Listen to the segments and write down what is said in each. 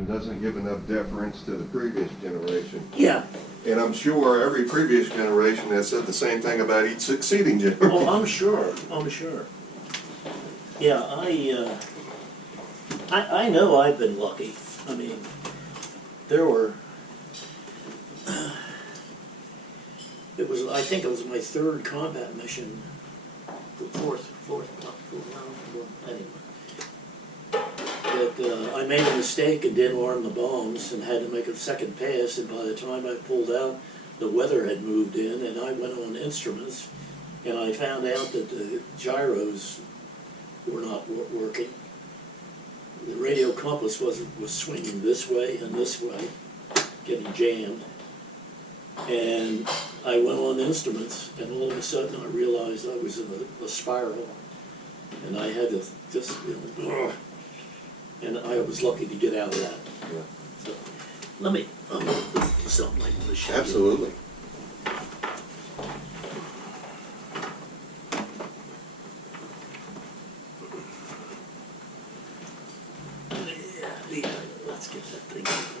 doesn't give enough deference to the previous generation. Yeah. And I'm sure every previous generation has said the same thing about each succeeding generation. Oh, I'm sure. I'm sure. Yeah, I know I've been lucky. I mean, there were. I think it was my third combat mission, fourth anyway. That I made a mistake and didn't arm the bombs and had to make a second pass, and by the time I pulled out, the weather had moved in, and I went on instruments, and I found out that the gyros were not working. The radio compass was swinging this way and this way, getting jammed. And I went on instruments, and all of a sudden I realized I was in a spiral, and I had to just, and I was lucky to get out of that. Yeah. So, let me, something I want to show you. Absolutely. Yeah, let's get that thing open.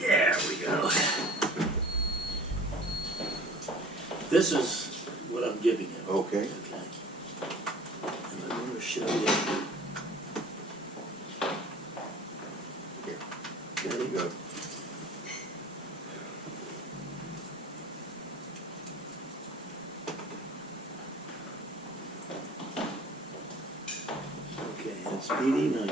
There we go. This is what I'm giving you. Okay. Okay. And I'm going to show you. Here. There There you go. Okay, it's BD-90.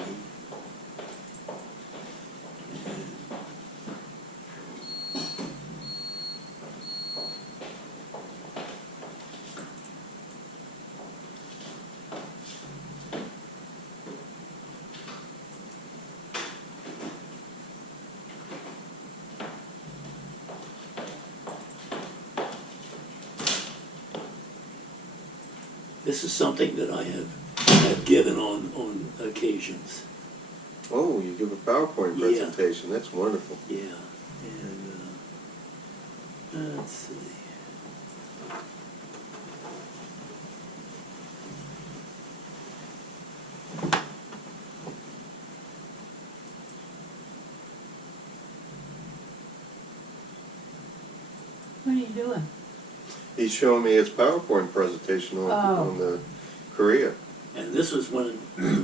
This is something that I have given on occasions. Oh, you give a PowerPoint Yeah. presentation. That's wonderful. Yeah, and let's see. What are you doing? He's showing me his PowerPoint presentation on the Korea. And this was when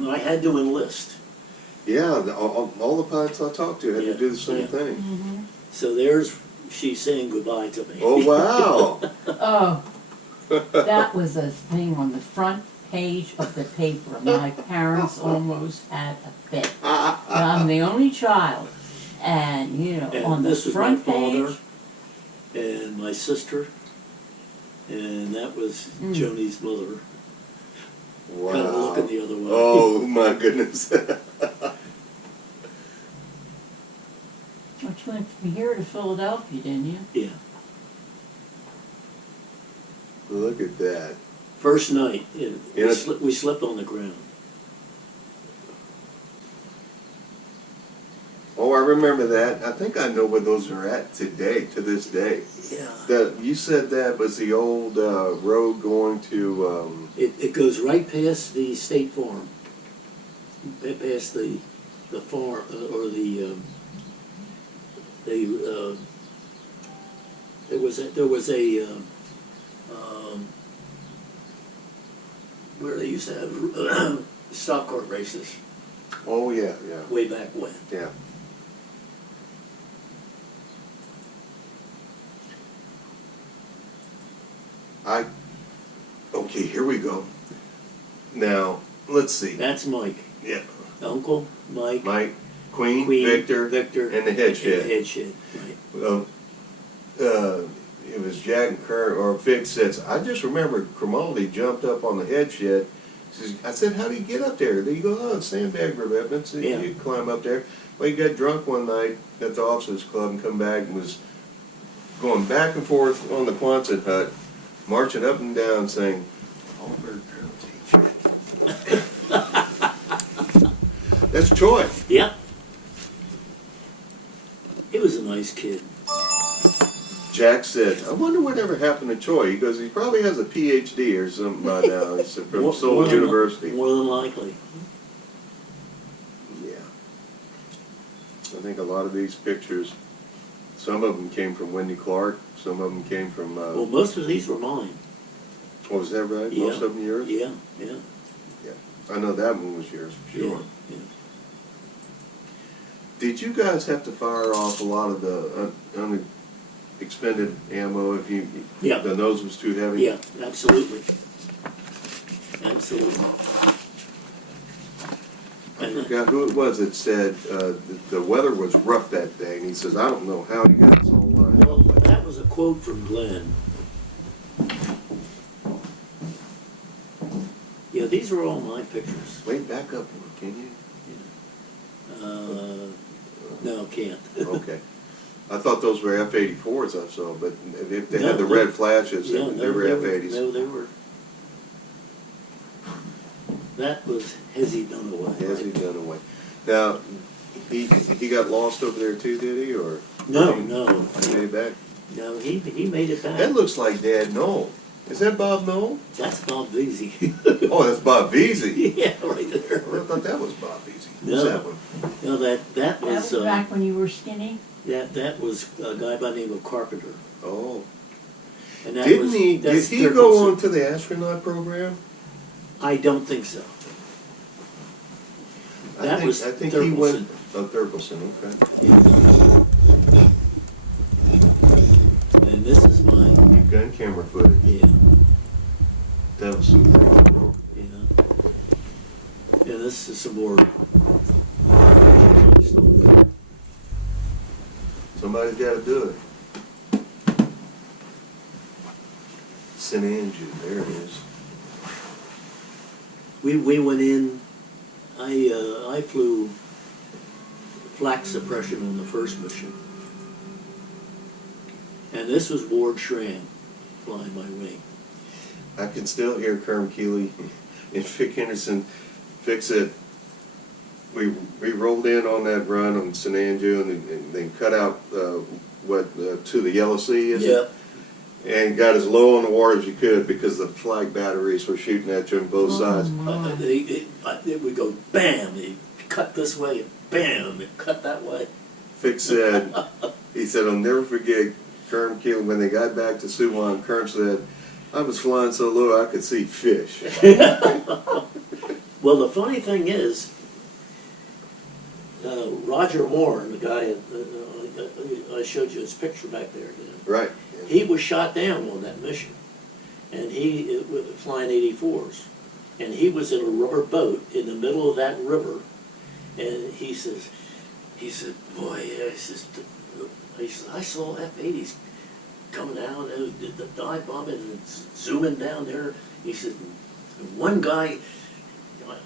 I had to enlist. Yeah, all the pilots I talked to had Yeah, to do the same yeah. thing. Mm-hmm. So there's she saying goodbye to me. Oh, wow. Oh, that was a thing on the front page of the paper. My parents almost had a fit. I'm the only child, and you know, And on the this was front my father page. and my sister, and that was Mm. Joanie's mother. Wow. Kind of looking the other way. Oh, my goodness. But you went from here to Philadelphia, didn't you? Yeah. Look at that. First night, Yeah. we slept on the ground. Oh, I remember that. I think I know where those are at today, to this day. Yeah. You said that was the old road going to... It goes right past the state farm, past the farm or the there was a where they used to have stock car races Oh, yeah, yeah, way back when. yeah. Okay, here we go. Now, let's see. That's Mike. Yeah. Uncle Mike. Mike, Queen, Queen, Victor, and the head shed. the head shed. Right. Well, it was Jack and Kurt, or Vic says, I just remember Cromaldi jumped up on the head shed. I said, how do you get up there? He goes, oh, sandbag revetments. So Yeah. you climb up there. Well, he got drunk one night at the officers club and come back and was going back and forth on the Quonset hut, marching up and down saying, Albert girl teacher. That's Troy. Yeah. He was a nice kid. Jack said, I wonder whatever happened to Choi. He goes, he probably has a PhD or something by now. He said, from Seoul University. More than likely. Yeah. I think a lot of these pictures, some of them came from Wendy Clark, some of them came from, Well, most of these were mine. oh, is that right? Yeah. Most of them yours? Yeah, yeah. I know that one was yours, for sure. Yeah. Did you guys have to fire off a lot of the unexpended ammo if you, Yeah. the nose was too heavy? Yeah, absolutely. Absolutely. I forgot who it was that said the weather was rough that day, and he says, I don't know how he got this all lined Well, up. that was a quote from Glenn. Yeah, these are all my pictures. Wait, back up one, can you? No, can't. Okay. I thought those were F-84s I saw, but if they No, had the they- red flashes, Yeah, they were F-80s. No, they were. That was Hezzy Dunaway. Has he done away? Now, he got lost over there too, did he, or? No, He made it back? no, he made it back. That looks like Dad Knoll. Is that Bob Knoll? That's Bob Veazey. Oh, that's Bob Veazey. Yeah, right there. Well, I thought that was Bob Veazey. Who's No. that one? No, that That was, was back when you were skinny? that was a guy by the name of Carpenter. Oh. And that Did was, he that's go Thurkelson. on to the astronaut program? I don't think so. That was I think he went, Thurkelson. Thurkelson, okay. And this is my, You've gun camera footage. yeah, That was super. yeah. Yeah, this is some more. Somebody's got to do it. St. Andrew, there it is. We went in, I flew flak suppression on the first mission. And this was Ward Schramm flying my wing. I can still hear Kerm Keeley and Vic Henderson fix it. We rolled in on that run on St. Andrew and they cut out to the Yellow Sea, is it? And got as low on the water as you could because the flag batteries were shooting at you on both sides. It would go bam, it cut this way, and bam, it cut that way. Vic said, he said, I'll never forget Kerm Keeley when they got back to Suwon. Kerm said, I was flying so low I could see fish. Well, the funny thing is, Roger Warren, the guy, I showed you his picture back there, you know, Right. he was shot down on that mission, and he was flying 84s, and he was in a rubber boat in the middle of that river, and he said, boy, yeah, he says, I saw F-80s coming out, the dive bombing and zooming down there. He said, one guy,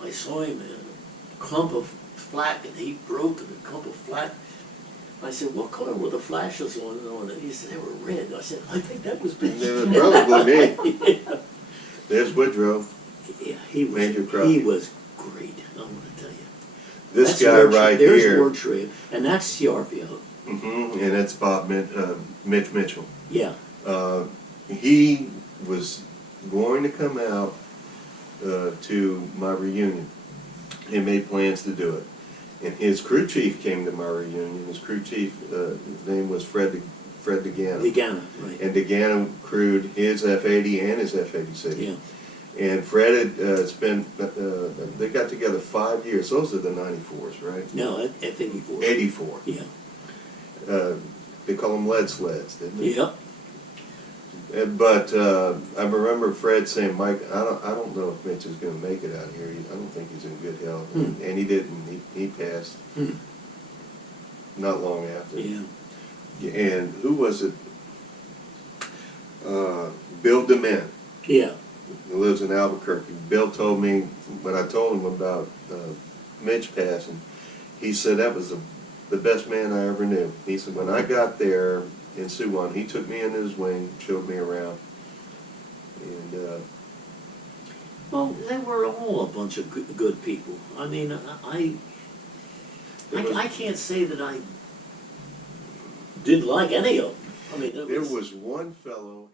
I saw him in a clump of flak, and he broke in a clump of flak. I said, what color were the flashes on it? He said, they were red. I said, I think that was me. Yeah, probably me. Yeah. There's Woodrow. Yeah, he Major was Crockett. great, I want to tell you. This That's guy Ward, right there's here. Ward Schramm, and that's Sciarpio. And that's Bob Mitch Mitchell. Yeah. He was going to come out to my reunion. He made plans to do it. And his crew chief came to my reunion. His crew chief, his name was Fred DeGanna. Degana, right. And DeGanna crewed his F-80 and his F-86. Yeah. And Fred had spent, they got together 5 years. Those are the 94s, right? No, F-84. 84. Yeah. They call them lead sleds, didn't they? Yep. But I remember Fred saying, Mike, I don't know if Mitch is going to make it out here. I don't think he's in good health. And he didn't. He passed not long after. Yeah. And who was it? Bill DeMint, Yeah. who lives in Albuquerque. Bill told me, when I told him about Mitch passing, he said that was the best man I ever knew. He said, when I got there in Suwon, he took me into his wing, showed me around. And Well, they were all a bunch of good people. I mean, I can't say that I didn't like any of them. I mean, it There was one fellow